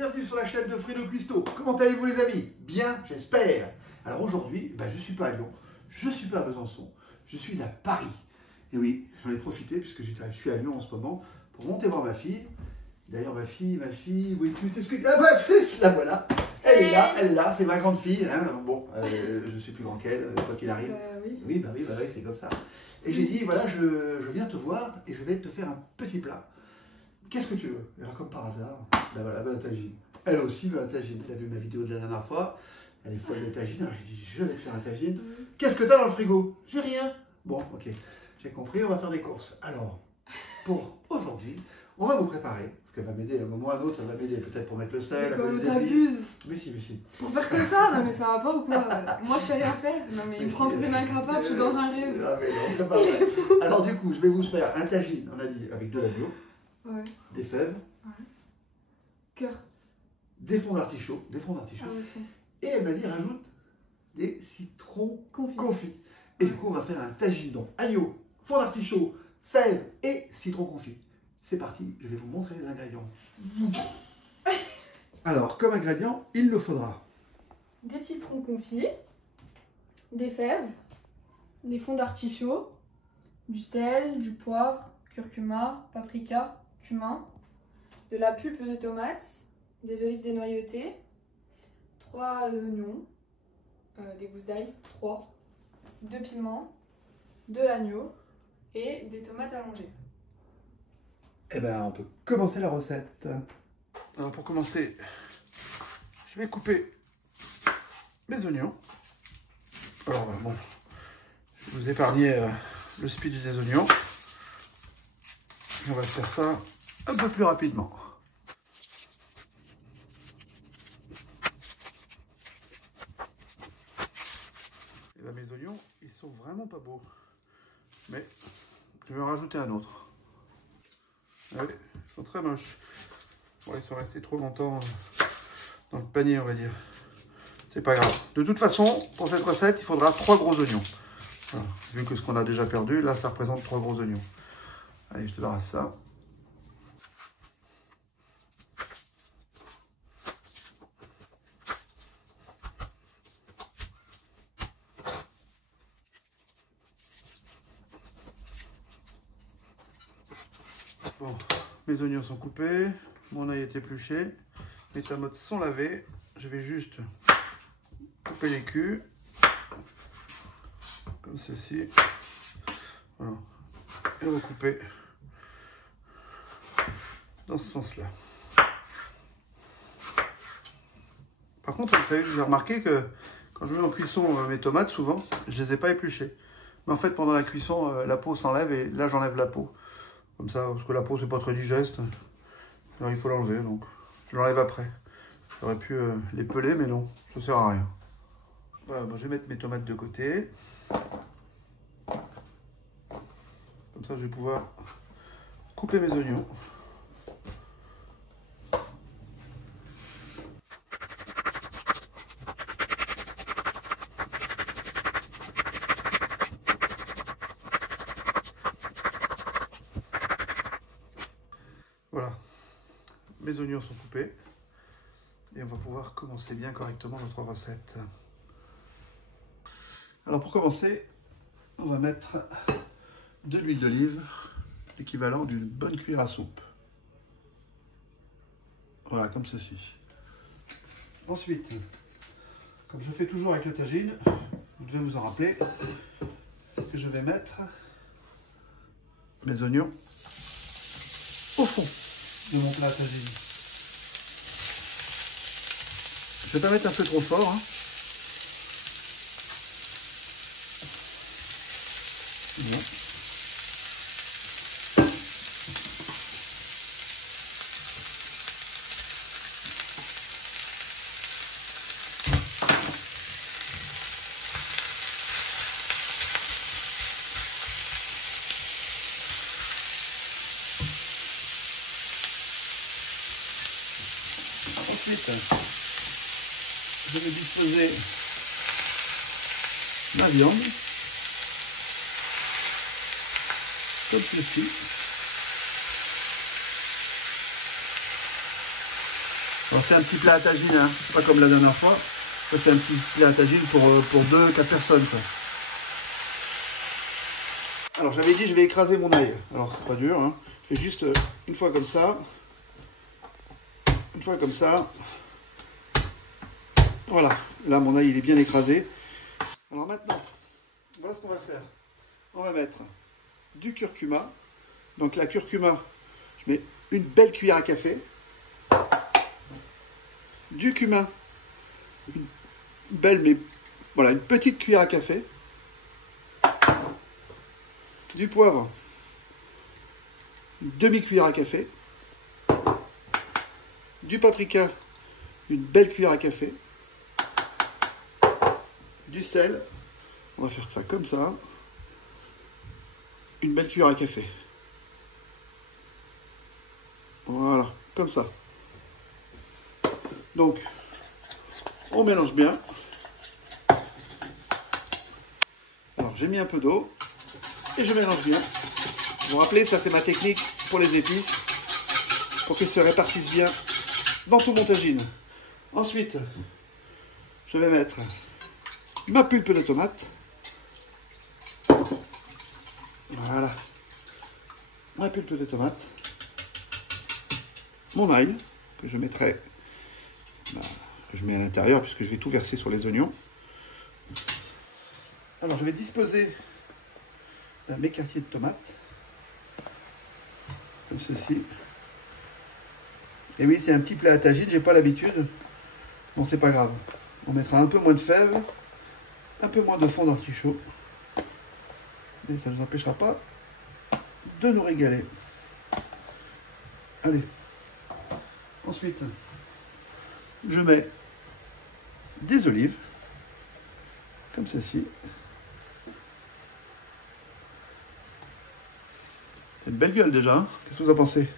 bienvenue sur la chaîne de Fredo Cuisto. Comment allez-vous les amis? Bien, j'espère. Alors aujourd'hui, je ne suis pas à Lyon, je ne suis pas à Besançon, je suis à Paris. Et oui, j'en ai profité puisque je suis à Lyon en ce moment pour monter voir ma fille. D'ailleurs ma fille, où es-tu? Ah bah, la voilà, elle est là, c'est ma grande fille. Hein. Bon, je suis plus grand qu'elle, quoi qu'il arrive. Oui, c'est comme ça. Et j'ai dit, voilà, je viens te voir et je vais te faire un petit plat. Qu'est-ce que tu veux? Et alors, comme par hasard, voilà, un tagine. Elle aussi veut un tagine. Elle a vu ma vidéo de la dernière fois. Elle est folle de tagine. Alors, j'ai dit, je vais te faire un tagine. Qu'est-ce que tu as dans le frigo? J'ai rien. Bon, ok. J'ai compris, on va faire des courses. Alors, pour aujourd'hui, on va vous préparer. Parce qu'elle va m'aider à un moment ou à un autre. Elle va m'aider peut-être pour mettre le sel. Mais t'abuses. Mais si. Pour faire que ça? Non, mais ça va pas ou quoi? Moi, je sais rien faire. Non, mais il me prend pour une incapable. Je suis dans un rêve. Ah, mais non, c'est pas vrai. Alors, du coup, je vais vous faire un tagine, on a dit, avec de l'agneau. Ouais. Des fèves, cœur, des fonds d'artichaut, et elle m'a dit rajoute des citrons confits. Et du coup on va faire un tagine, donc agneau, fonds d'artichaut, fèves et citron confit. C'est parti, je vais vous montrer les ingrédients. Alors comme ingrédient, il nous faudra des citrons confits, des fèves, des fonds d'artichaut, du sel, du poivre, curcuma, paprika, cumin, de la pulpe de tomate, des olives dénoyautées, 3 oignons, des gousses d'ail, 3, 2 piments, de l'agneau et des tomates allongées. Eh bien, on peut commencer la recette. Alors pour commencer, je vais couper mes oignons. Alors bon, je vais vous épargner le speech des oignons. Et on va faire ça un peu plus rapidement. Et là, mes oignons, ils sont vraiment pas beaux. Mais je vais en rajouter un autre. Allez, ils sont très moches. Bon, ils sont restés trop longtemps dans le panier, on va dire. C'est pas grave. De toute façon, pour cette recette, il faudra 3 gros oignons. Voilà. Vu que ce qu'on a déjà perdu, là, ça représente 3 gros oignons. Allez, je te donne ça. Bon, mes oignons sont coupés, mon ail est épluché, mes tomates sont lavées. Je vais juste couper les culs, comme ceci. Voilà. Et recouper dans ce sens-là. Par contre, vous savez, j'ai remarqué que quand je mets en cuisson mes tomates, souvent, je ne les ai pas épluchées. Mais en fait, pendant la cuisson, la peau s'enlève et là, j'enlève la peau. Comme ça, parce que la peau, c'est pas très digeste. Alors, il faut l'enlever, donc je l'enlève après. J'aurais pu les peler, mais non, ça sert à rien. Voilà, bon, je vais mettre mes tomates de côté. Comme ça, je vais pouvoir couper mes oignons. Voilà, mes oignons sont coupés et on va pouvoir commencer bien correctement notre recette. Alors pour commencer, on va mettre de l'huile d'olive, l'équivalent d'une bonne cuillère à soupe. Voilà, comme ceci. Ensuite, comme je fais toujours avec le tagine, vous devez vous en rappeler que je vais mettre mes oignons au fond de mon plat tagine. Je vais pas mettre un peu trop fort. Hein. Bon. Ensuite, je vais disposer ma viande, comme ceci. Alors c'est un petit plat à tagine, hein. C'est pas comme la dernière fois. Ça c'est un petit plat à tagine pour 2-4 personnes. Quoi. Alors j'avais dit je vais écraser mon ail. Alors c'est pas dur, hein. Je fais juste une fois comme ça. Une fois comme ça. Voilà, là mon ail il est bien écrasé. Alors maintenant, voilà ce qu'on va faire. On va mettre du curcuma. Donc la curcuma, je mets une belle cuillère à café. Du cumin, une belle, mais voilà, une petite cuillère à café. Du poivre, une demi-cuillère à café. Du paprika, une belle cuillère à café. Du sel, on va faire ça comme ça. Une belle cuillère à café. Voilà, comme ça. Donc, on mélange bien. Alors, j'ai mis un peu d'eau et je mélange bien. Vous vous rappelez, ça c'est ma technique pour les épices, pour qu'elles se répartissent bien dans tout mon tagine. Ensuite, je vais mettre ma pulpe de tomate. Voilà. Ma pulpe de tomate. Mon ail, que je mettrai... que je mets à l'intérieur puisque je vais tout verser sur les oignons. Alors je vais disposer mes quartiers de tomates comme ceci. Et oui, c'est un petit plat à tagine, j'ai pas l'habitude. Bon, c'est pas grave. On mettra un peu moins de fèves, un peu moins de fond d'artichaut. Mais ça ne nous empêchera pas de nous régaler. Allez. Ensuite, je mets des olives, comme ceci. C'est une belle gueule déjà, hein. Qu'est-ce que vous en pensez?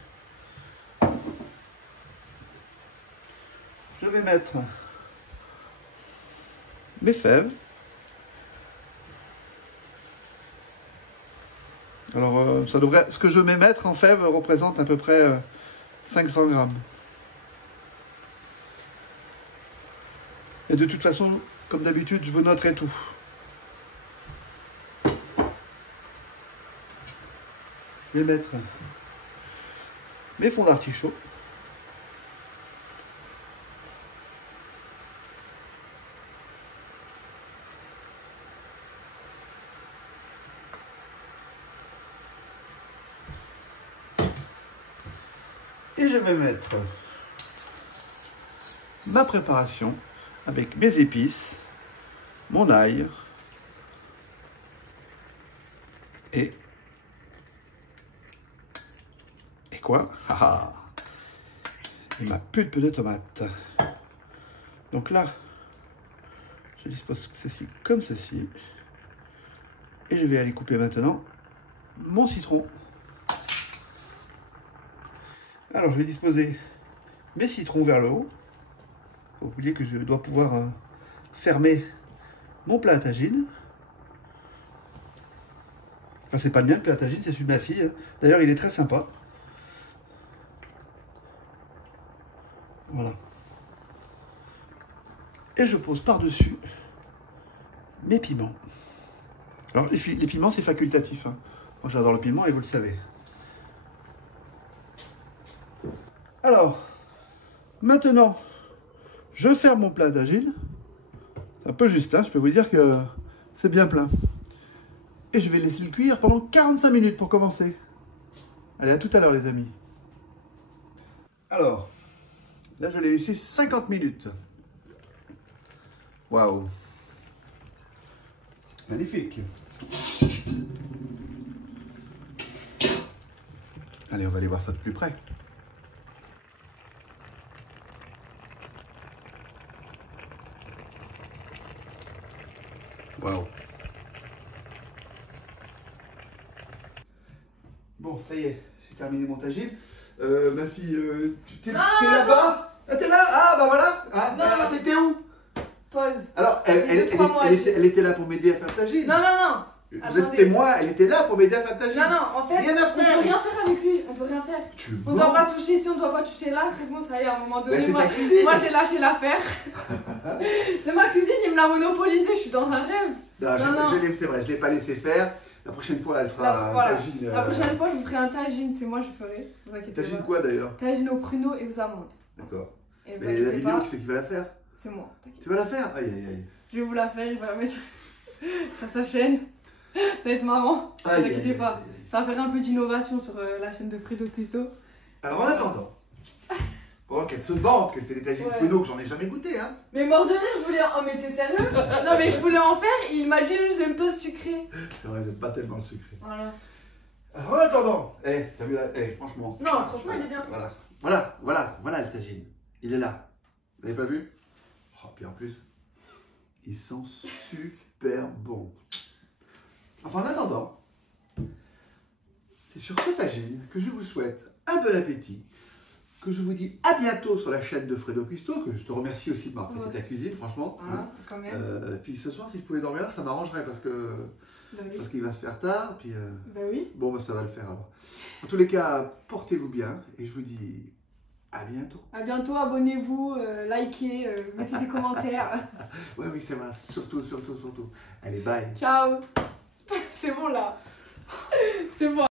Je vais mettre mes fèves. Alors, ça devrait, ce que je vais mettre en fèves représente à peu près 500 grammes. Et de toute façon, comme d'habitude, je vous noterai tout. Je vais mettre mes fonds d'artichaut. Et je vais mettre ma préparation avec mes épices, mon ail et quoi? Et ma pulpe de tomate. Donc là, je dispose ceci comme ceci. Et je vais aller couper maintenant mon citron. Alors je vais disposer mes citrons vers le haut. Faut pas oublier que je dois pouvoir fermer mon plat à tagine. Enfin, c'est pas le mien le plat à tagine, c'est celui de ma fille. D'ailleurs, il est très sympa. Voilà. Et je pose par-dessus mes piments. Alors, les piments, c'est facultatif, hein. Moi, j'adore le piment et vous le savez. Alors, maintenant, je ferme mon plat d'agile. C'est un peu juste, hein, je peux vous dire que c'est bien plein. Et je vais laisser le cuire pendant 45 minutes pour commencer. Allez, à tout à l'heure, les amis. Alors, là, je l'ai laissé 50 minutes. Waouh! Magnifique! Allez, on va aller voir ça de plus près. Waouh! Bon, ça y est, j'ai terminé mon tagine. Ma fille, t'es là-bas? Ah, t'es là? Ah, bah voilà! Ah, t'étais où? Pause. Alors, elle était là pour m'aider à faire le tagine. Non, non, non. Vous êtes Attendez. témoin, elle était là pour m'aider à faire le tagine. Non, non, en fait, Rien à on peut faire. rien faire avec lui. On peut rien faire. Tu On doit pas toucher, si on doit pas toucher là, c'est bon, ça y est, à un moment Bah, donné. c'est Moi, ta cuisine. moi j'ai lâché l'affaire. C'est ma cuisine, il me l'a monopolisée, je suis dans un rêve. Non, Non, c'est vrai, je l'ai pas laissé faire. La prochaine fois, elle fera un Voilà. tagine. La prochaine fois, je vous ferai un tagine, c'est moi je ferai. Vous inquiétez Tagine pas. quoi d'ailleurs? Tagine aux pruneaux et aux amandes. D'accord. Et vous Mais la inquiétez vidéo, pas, qui c'est qui va la faire? c'est moi. T'inquiète. Tu vas la faire? Aïe aïe aïe. Je vais vous la faire, il va la mettre sur sa chaîne. Ça va être marrant. Ne vous Aïe, aïe, inquiétez aïe, pas. aïe, aïe. Ça va faire un peu d'innovation sur la chaîne de Fredo Cuisto. Alors en attendant, pendant qu'elle se vante, qu'elle fait des tagines Ouais. pruneaux que j'en ai jamais goûté, hein. Mais mort de rire, je voulais. Oh, mais t'es sérieux? Non, mais je voulais en faire, il m'a dit j'aime pas le sucré. C'est vrai, j'aime pas tellement le sucré. Voilà. Alors en attendant, t'as vu là, franchement. Non, franchement, il est bien. Voilà le tagine. Il est là. Vous avez pas vu? Oh, puis en plus, il sent super bon. Enfin, en attendant, c'est sur ce tagine que je vous souhaite un bon appétit, que je vous dis à bientôt sur la chaîne de Fredo Cuisto, que je te remercie aussi de m'avoir prêté ta cuisine, franchement. Voilà, quand même. Puis ce soir, si je pouvais dormir là, ça m'arrangerait parce Bah oui. qu'il va se faire tard. Puis, Bah oui. bon, bah, ça va le faire alors. En tous les cas, portez-vous bien et je vous dis à bientôt. À bientôt, abonnez-vous, likez, mettez des commentaires. Oui, c'est vrai, surtout. Allez, bye. Ciao. C'est bon là. C'est bon.